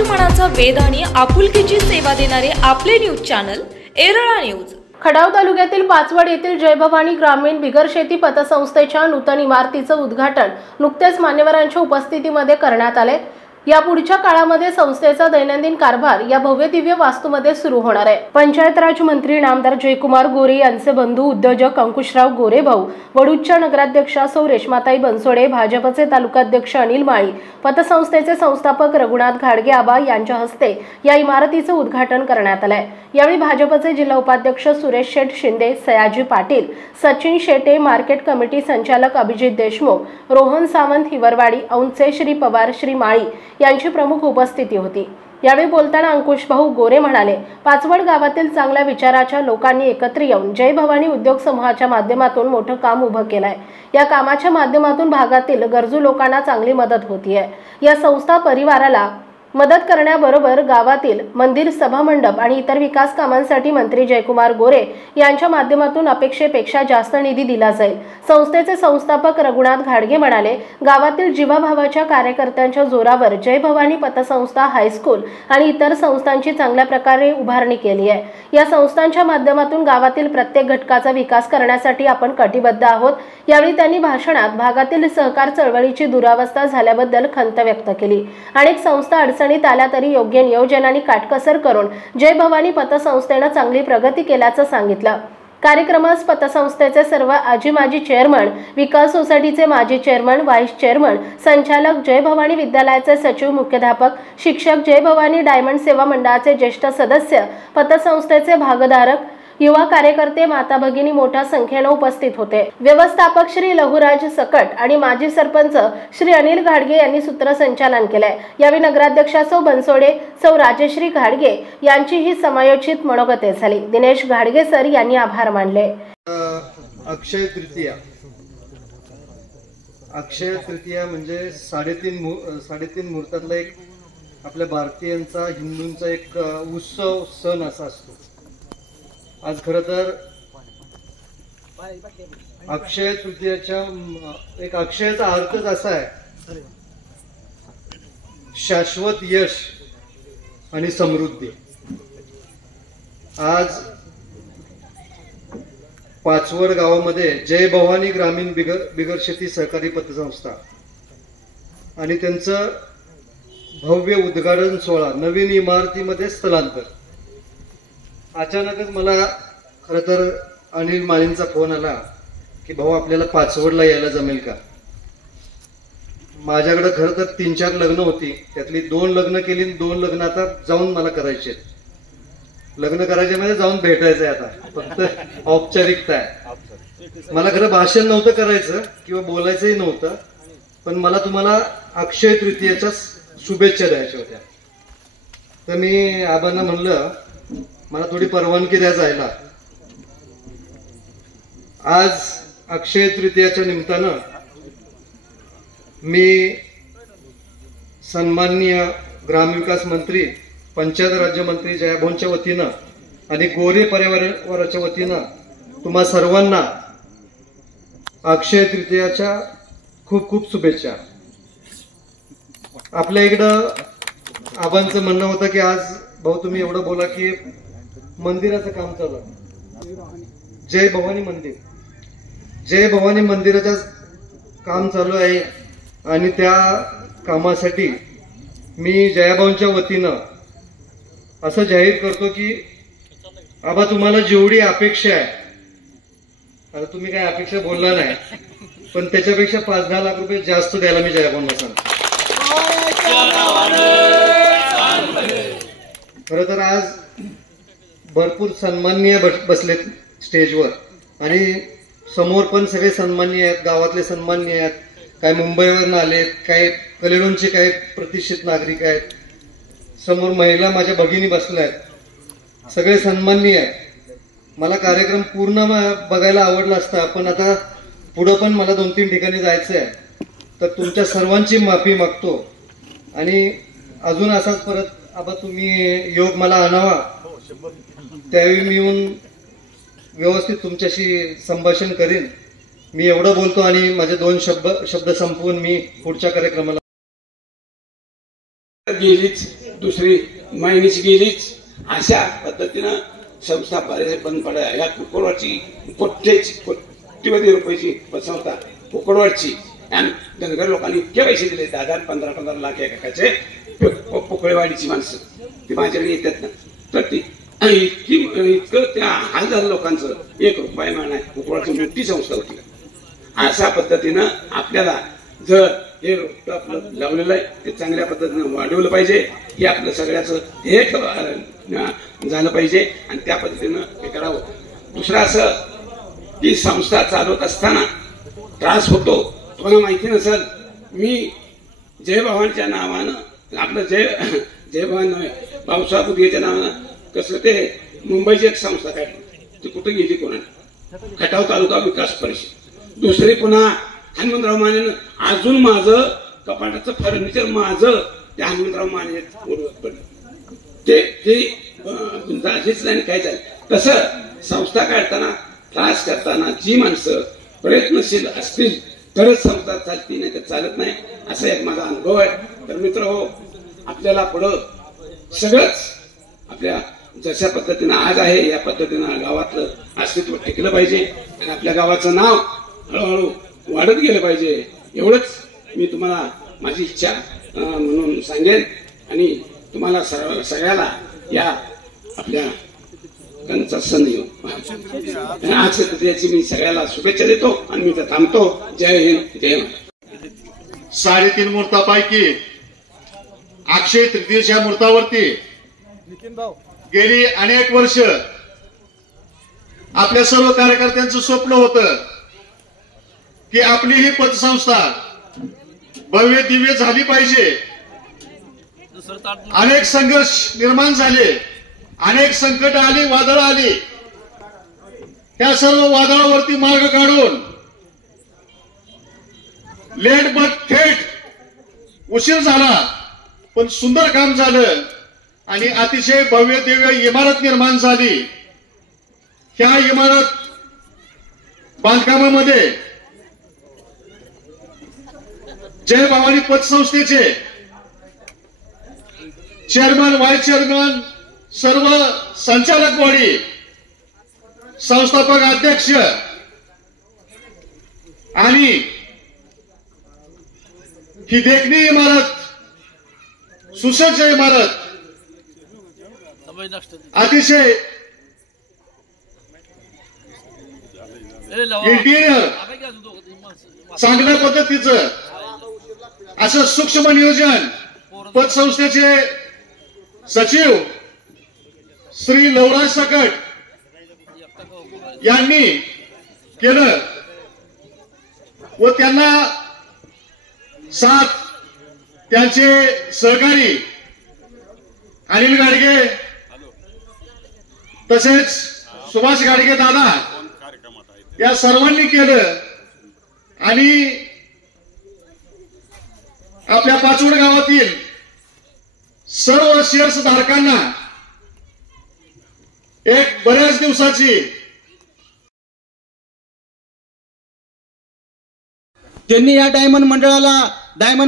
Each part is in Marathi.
मराठमोळ्याचा वेध आणि आपुलकीची सेवा देणारे आपले न्यूज चॅनल एरळा न्यूज। खडाव तालुक्यातील पाचवड येथील जय भवानी ग्रामीण बिगर शेती पतसंस्थेच्या नूतन इमारतीचं उद्घाटन नुकतेच मान्यवरांच्या उपस्थितीमध्ये करण्यात आले। या पुढच्या काळामध्ये संस्थेचा दैनंदिन कारभार या भव्य दिव्य वास्तूमध्ये सुरू होणार आहे। पंचायत राज मंत्री नामदार जयकुमार गोरे यांचे बंधू उद्योजक अंकुशराव गोरे भाऊ, वडूजच्या नगराध्यक्षा सौ रेशमाताई बनसोडे, भाजपचे तालुकाध्यक्ष अनिल माळी, पतसंस्थेचे संस्थापक रघुनाथ घाडगे आबा यांच्या हस्ते या इमारतीचं उद्घाटन करण्यात आलंय। यावेळी भाजपचे जिल्हा उपाध्यक्ष सुरेश शेठ शिंदे, सयाजी पाटील, सचिन शेटे, मार्केट कमिटी संचालक अभिजित देशमुख, रोहन सावंत हिवरवाडी, औंचे श्री पवार, श्री माळी यांची प्रमुख उपस्थिती होती। यावेळी बोलताना अंकुश भाऊ गोरे म्हणाले, पाचवड गावातील चांगल्या विचाराच्या लोकांनी एकत्र येऊन जय भवानी उद्योग समूहाच्या माध्यमातून मोठं काम उभं केलंय। या कामाच्या माध्यमातून भागातील गरजू लोकांना चांगली मदत होतीये। या संस्था परिवाराला मदत करण्याबरोबर गावातील मंदिर, सभा मंडप आणि इतर विकास कामांसाठी मंत्री जयकुमार गोरे यांच्या माध्यमातून अपेक्षेपेक्षा जास्त निधी दिला जाईल। संस्थेचे संस्थापक रघुनाथ घाडगे म्हणाले, गावातील जीवाभावाच्या कार्यकर्त्यांच्या जोरावर जय भवानी पतसंस्था, हायस्कूल आणि इतर संस्थांची चांगल्या प्रकारे उभारणी केली आहे। या संस्थांच्या माध्यमातून गावातील प्रत्येक घटकाचा विकास करण्यासाठी आपण कटिबद्ध आहोत। यावेळी त्यांनी भाषणात भागातील सहकार चळवळीची दुरावस्था झाल्याबद्दल खंत व्यक्त केली। अनेक संस्था अडचणीत आल्या तरी योग्य नियोजन आणि काटकसर करून जय भवानी पतसंस्थेने चांगली प्रगती केल्याचं सांगितलं। कार्यक्रमास पतसंस्थेचे सर्व आजी माजी चेअरमन, विकास सोसायटीचे माजी चेअरमन, व्हाईस चेअरमन, संचालक, जय भवानी विद्यालयाचे सचिव, मुख्याध्यापक, शिक्षक, जय भवानी डायमंड सेवा मंडळाचे ज्येष्ठ सदस्य, पतसंस्थेचे भागधारक, युवा कार्यकर्ते, माता भगिनी मोठ्या संख्येने उपस्थित होते। व्यवस्थापक श्री लहुराज सकट आणि माजी सरपंच श्री अनिल घाडगे यांनी सूत्रसंचालन केले। यावेळी नगराध्यक्षा सौ बनसोडे, सौ राजश्री घाडगे यांची ही समायोजित मनोगते झाली। दिनेश घाडगे सर यांनी आभार मानले। अक्षय तृतीया म्हणजे साडेतीन मुहूर्तातला एक आपल्या भारतीयांचा, हिंदूंचा एक उत्सव, सण असा असतो। आज खरं तर अक्षय तृतीयाच्या एक अक्षयाचा अर्थच असा आहे, शाश्वत यश आणि समृद्धी। आज पाचवड गावामध्ये जय भवानी ग्रामीण बिगर शेती सहकारी पतसंस्था आणि त्यांचं भव्य उद्घाटन सोहळा, नवीन इमारतीमध्ये स्थलांतर। अचानकच मला खरं तर अनिल माळींचा फोन आला की भाऊ आपल्याला पाचवडला यायला जमेल का। माझ्याकडे खरं तर 3-4 लग्न होती, त्यातली 2 लग्न केली, 2 लग्न आता जाऊन मला करायचे। लग्न करायचे म्हणजे जाऊन भेटायचंय, आता फक्त औपचारिकता आहे। मला खरं भाषण नव्हतं करायचं किंवा बोलायचंही नव्हतं, पण मला तुम्हाला अक्षय तृतीयेच्या शुभेच्छा द्यायच्या होत्या। तर मी आबांना म्हणलं मला थोडी परवानगी द्या जायला। आज अक्षय तृतीयाच्या निमित्तानं मी सन्माननीय ग्रामविकास मंत्री, पंचायत राज्यमंत्री जयाभाऊंच्या वतीनं आणि गोरे परिवाराच्या वतीनं तुम्हा सर्वांना अक्षय तृतीयाच्या खूप खूप शुभेच्छा। आपल्या इकडं आबांचं म्हणणं होतं की आज भाऊ तुम्ही एवढं बोला की मंदिराचं काम चालू आहे, जय भवानी मंदिराचं काम चालू आहे आणि त्या कामासाठी मी जयाभाऊंच्या वतीनं असं जाहीर करतो की आबा तुम्हाला जेवढी अपेक्षा आहे, आता तुम्ही काय अपेक्षा बोलला नाही, पण त्याच्यापेक्षा 5-10 लाख रुपये जास्त द्यायला मी जयाभाऊंना सांगतो। खरं तर आज भरपूर सन्माननीय बसलेत स्टेजवर आणि समोर पण सगळे सन्माननीय आहेत, गावातले सन्माननीय आहेत, काय मुंबईवरून आलेत, काय कलेडोनचे काही प्रतिष्ठित नागरिक आहेत, समोर महिला माझ्या भगिनी बसल्या आहेत, सगळे सन्माननीय आहेत। मला कार्यक्रम पूर्ण बघायला आवडला असता, पण आता पुढं पण मला 2-3 ठिकाणी जायचं आहे, तर तुमच्या सर्वांची माफी मागतो आणि अजून असाच परत आबा तुम्ही योग मला आणावा, त्यावेळी मी येऊन व्यवस्थित तुमच्याशी संभाषण करीन। मी एवढं बोलतो आणि माझे 2 शब्द संपवून मी पुढच्या कार्यक्रमाला गेलीच दुसरी महिन्याची गेलीच, अशा पद्धतीनं संस्था बरेच बंद पडल्या. या कुकडवाडची कोट्यवधी रुपयाची संस्था कुकडवाडची, आणि धनगर लोकांनी इतके पैसे दिले, 10-15 लाख एकाचे. पोकळेवाडीची माणसं ती माझ्याकडे येतात ना, तर ती इतकं त्या हाल झालं लोकांचं, 1 रुपया मिळणार. कुकडवाडची मोठी संस्था होती. अशा पद्धतीनं आपल्याला जर हे आपलं लावलेलं आहे ते चांगल्या पद्धतीनं वाढवलं पाहिजे, हे आपलं सगळ्याचं हे झालं पाहिजे आणि त्या पद्धतीनं हे करावं. दुसरं असं की संस्था चालवत असताना त्रास होतो. तुम्हाला माहिती नसेल, मी जयभवानीच्या नावानं आपलं जयभवान भाऊसाहेब बुधगेच्या नावानं कसं ते मुंबईची एक संस्था काढली, ती कुठे गेली कोणा, खटाव तालुका विकास परिषद. दुसरी पुन्हा हनुमंतराव मानेनं अजून माझं कपाटाचं फर्निचर माझं त्या हनुमंतराव माने पडलं, ते हेच नाही काय झालं. तसं संस्था काढताना त्रास करताना जी माणसं प्रयत्नशील असतील तरच संस्था चालती, नाही तर चालत नाही, असा एक माझा अनुभव आहे. तर मित्र हो, आपल्याला पुढं सगळंच आपल्या जशा पद्धतीनं आज आहे या पद्धतीनं गावातलं अस्तित्व टिकलं पाहिजे आणि आपल्या गावाचं नाव हळूहळू वाढत गेलं पाहिजे. एवढंच मी तुम्हाला माझी इच्छा म्हणून सांगेन आणि तुम्हाला सगळ्याला या आपल्या त्यांचा सण अक्षय तृतीयाची मी सगळ्याला शुभेच्छा देतो आणि मी तर थांबतो. जय हिंद, जय महाराष्ट्र. 3.5 मुहूर्तापैकी अक्षय तृतीयेच्या मुहूर्तावरती गेली अनेक वर्ष आपल्या सर्व कार्यकर्त्यांचं स्वप्न होतं की आपली ही पतसंस्था भव्य दिव्य झाली पाहिजे. अनेक संघर्ष निर्माण झाले, अनेक संकट आली, वादळ आली. त्या सर्व वादळावरती मार्ग काढून लेट बट थेट, उशीर झाला पण सुंदर काम झालं आणि अतिशय भव्य दिव्य इमारत निर्माण झाली. ह्या इमारत बांधकामामध्ये जय भवानी पतसंस्थेचे चेअरमन, व्हाईस चेअरमन, सर्व संचालक बॉडी, संस्थापक अध्यक्ष आणि ही देखणी इमारत, सुसज्ज इमारत, अतिशय इंटिरियर चांगल्या पद्धतीचं असं सूक्ष्म नियोजन पतसंस्थेचे सचिव श्री लवराज सकट यांनी केलं व त्यांना साथ त्यांचे सहकारी अनिल गाडगे तसेच सुभाष गाडगे दादा या सर्वांनी केलं आणि आपल्या पाचवड गावातील सर्व शेअर्स धारकांना एक बऱ्याच दिवसाची त्यांनी या डायमंड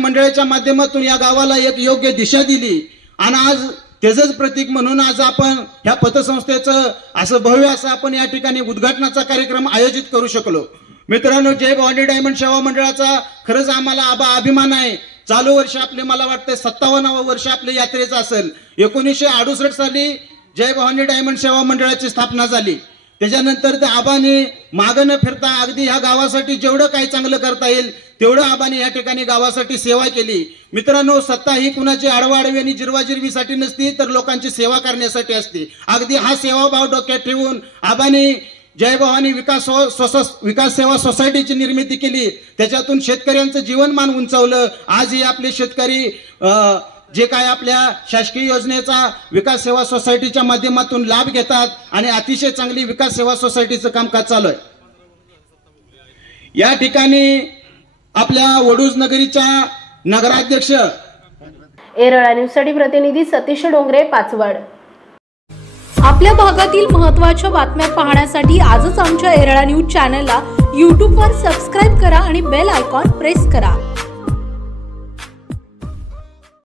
मंडळाच्या माध्यमातून या गावाला एक योग्य दिशा दिली आणि आज त्याचंच प्रतीक म्हणून आज आपण ह्या पतसंस्थेचं असं भव्य असं आपण या ठिकाणी उद्घाटनाचा कार्यक्रम आयोजित करू शकलो. मित्रांनो, जय भवानी डायमंड सेवा मंडळाचा खरंच आम्हाला अभिमान आहे. चालू वर्ष आपले मला वाटतं 57वं वर्ष आपल्या यात्रेचं असेल. 1968 साली जय भवानी डायमंड सेवा मंडळाची स्थापना झाली. त्याच्यानंतर त्या आबाने मागं न फिरता अगदी ह्या गावासाठी जेवढं काही चांगलं करता येईल तेवढं आबाने या ठिकाणी गावासाठी सेवा केली. मित्रांनो, सत्ता ही कुणाची आडवाडवी आणि जिरवाजिरवीसाठी नसती, तर लोकांची सेवा करण्यासाठी असते. अगदी हा सेवाभाव डोक्यात ठेवून आबाने जय भवानी विकास सेवा सोसायटीची निर्मिती केली. त्याच्यातून शेतकऱ्यांचं जीवनमान उंचावलं. आज हे आपले शेतकरी जे काय आपल्या शासकीय योजनेचा विकास सेवा सोसायटीच्या माध्यमातून लाभ घेतात आणि अतिशय चांगली विकास सेवा सोसायटीचं कामकाज चालू आहे. या ठिकाणी आपल्या वडूज नगरीच्या नगराध्यक्ष एरळा न्यूजसाठी प्रतिनिधी सतीश डोंगरे, पाचवड. आपल्या भागातील महत्त्वाच्या बातम्या पाहण्यासाठी आजच आमच्या एरळा न्यूज चॅनलला यूट्यूबवर सबस्क्राईब करा आणि बेल आयकॉन प्रेस करा.